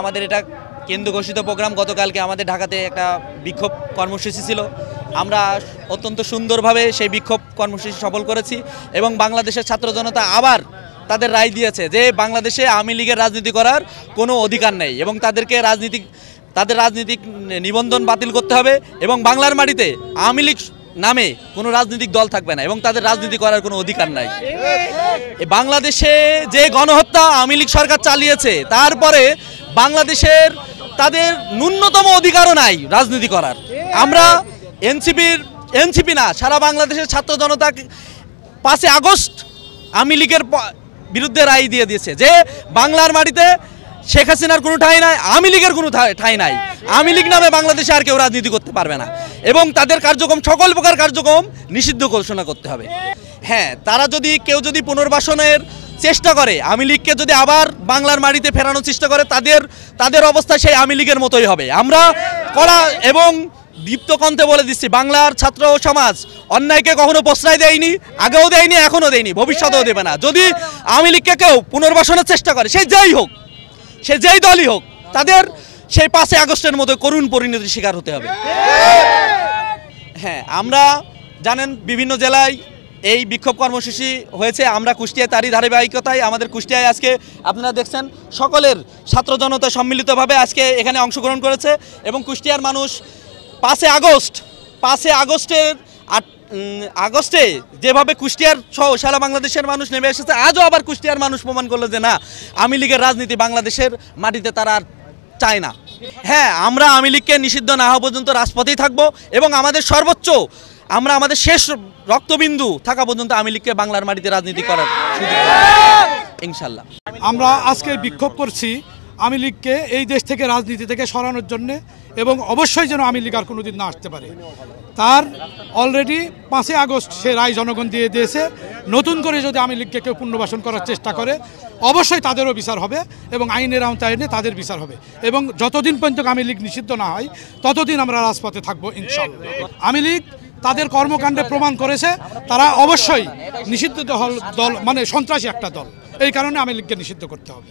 আমাদের এটা কেন্দ্র ঘোষিত প্রোগ্রাম। গতকালকে আমাদের ঢাকাতে একটা বিক্ষোভ কর্মসূচি ছিল, আমরা অত্যন্ত সুন্দরভাবে সেই বিক্ষোভ কর্মসূচি সফল করেছি এবং বাংলাদেশের ছাত্র জনতা আবার তাদের রায় দিয়েছে যে বাংলাদেশে আওয়ামী লীগের রাজনীতি করার কোনো অধিকার নেই এবং তাদের রাজনৈতিক নিবন্ধন বাতিল করতে হবে এবং বাংলার মাটিতে আওয়ামী লীগ নামে কোনো রাজনৈতিক দল থাকবে না এবং তাদের রাজনীতি করার কোনো অধিকার নাই। বাংলাদেশে যে গণহত্যা আওয়ামী লীগ সরকার চালিয়েছে, তারপরে বাংলাদেশের তাদের ন্যূনতম অধিকারও নাই রাজনীতি করার। আমরা এনসিপি না, সারা বাংলাদেশের ছাত্র জনতা 5 আগস্ট আওয়ামী লীগের বিরুদ্ধে রায় দিয়ে দিয়েছে যে বাংলার মাটিতে শেখ হাসিনার কোনো ঠাঁই নাই, আওয়ামী লীগের কোনো ঠাঁই নাই। আওয়ামী লীগ নামে বাংলাদেশে আর কেউ রাজনীতি করতে পারবে না এবং তাদের কার্যক্রম, সকল প্রকার কার্যক্রম নিষিদ্ধ ঘোষণা করতে হবে। হ্যাঁ, তারা কেউ যদি পুনর্বাসনের চেষ্টা করে, আওয়ামী লীগকে যদি আবার বাংলার মাটিতে ফেরানোর চেষ্টা করে, তাদের অবস্থা সেই আওয়ামী লীগের মতোই হবে। আমরা কড়া এবং দীপ্ত কণ্ঠে বলে দিচ্ছি, বাংলার ছাত্র সমাজ অন্যায়কে কখনো প্রশ্রয় দেয়নি, আগেও দেয়নি, এখনও দেয়নি, ভবিষ্যতেও দেবে না। যদি আওয়ামী লীগকে কেউ পুনর্বাসনের চেষ্টা করে, সে যেই দলই হোক, তাদের সেই 5 আগস্টের মতো করুণ পরিণতির শিকার হতে হবে। হ্যাঁ, আমরা জানেন বিভিন্ন জেলায় এই বিক্ষোভ কর্মসূচি হয়েছে, আমরা কুষ্টিয়ায় তারই ধারাবাহিকতায় আমাদের কুষ্টিয়ায় আজকে আপনারা দেখছেন সকলের ছাত্র জনতা সম্মিলিতভাবে আজকে এখানে অংশগ্রহণ করেছে এবং কুষ্টিয়ার মানুষ 5 আগস্টে যেভাবে কুষ্টিয়ার সহ সারা বাংলাদেশের মানুষ নেমে এসেছে, আজও আবার কুষ্টিয়ার মানুষ প্রমাণ করলো যে না, আওয়ামী লীগের রাজনীতি বাংলাদেশের মাটিতে তারা আর চায় না। হ্যাঁ, আমরা আওয়ামী লীগকে নিষিদ্ধ না হওয়া পর্যন্ত রাজপথেই থাকবো এবং আমাদের সর্বোচ্চ আমাদের শেষ রক্তবিন্দু থাকা পর্যন্ত আওয়ামী লীগকে বাংলার মাটিতে রাজনীতি করার সুযোগ ইনশাল্লাহ। আমরা আজকে বিক্ষোভ করছি আওয়ামী লীগকে এই দেশ থেকে, রাজনীতি থেকে সরানোর জন্য এবং অবশ্যই যেন আওয়ামী লীগ আর কোনোদিন না আসতে পারে। তার অলরেডি 5 আগস্ট সে রায় জনগণ দিয়ে দিয়েছে। নতুন করে যদি আওয়ামী লীগকে কেউ পুনর্বাসন করার চেষ্টা করে, অবশ্যই তাদেরও বিচার হবে এবং আইনের আওতায় এনে তাদের বিচার হবে এবং যতদিন পর্যন্ত আওয়ামী লীগ নিষিদ্ধ না হয় ততদিন আমরা রাজপথে থাকবো ইনশাআল্লাহ। আওয়ামী লীগ তাদের কর্মকাণ্ডে প্রমাণ করেছে তারা অবশ্যই নিষিদ্ধ দল, মানে সন্ত্রাসী একটা দল। এই কারণে আওয়ামী লীগকে নিষিদ্ধ করতে হবে।